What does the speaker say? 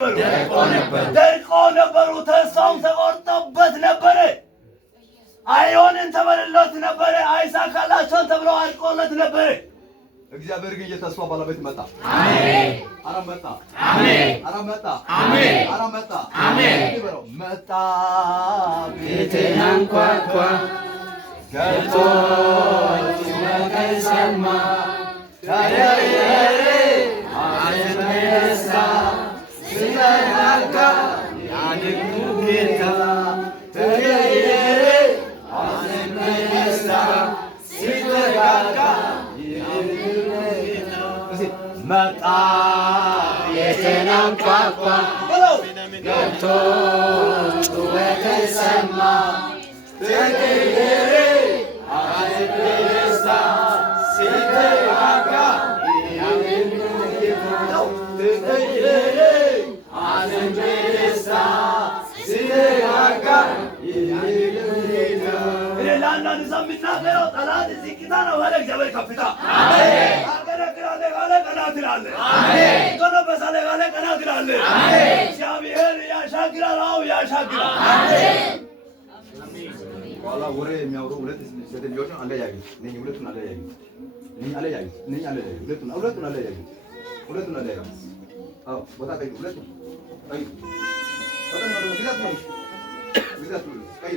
ደርቆ ነበሩ። ተስፋው ተቆርጦበት ነበረ። አይሆንም ተብሎለት ነበረ። አይሳካላቸውም ተብሎ አልቆለት ነበረ። እግዚአብሔር ግን የተስፋ ባለቤት መጣ። አሜን። አረ መጣ። አሜን። አረ መጣ። አሜን። አረ መጣ። አሜን። መጣ ቤቴን አንኳኳ ገብቶ ሲመጣ ሰማ ታዲያ አዘነሳ ሲናካ ያድጉ ጌታ ተገየረ አዘነሳ ሲተጋጋ መጣ ቤቴን አንኳኳ ገብቶ ጩኸት ሰማ ተገየረ አዘነሳ ሲተጋጋ ለአንዳንድ ሰው የሚናገረው ጠላት እዚህ ቂጣ ነው አለ። እግዚአብሔር ከፍታ አገለግላለሁ ካለ ቀና ትላለህ። ጎነበሳለሁ ካለ ቀና ትላለህ። እግዚአብሔር ያሻግራል። አዎ ያሻግራል። ኋላ ወሬ የሚያወሩ ሁለት ሴትዮችን አለያዩ። ሁለቱን አለያዩ። ሁለቱን አለያዩ። አዎ ቦታ ቀይ ሁለቱን ቀይ በጣም ነው ግዛት ነው ቀይ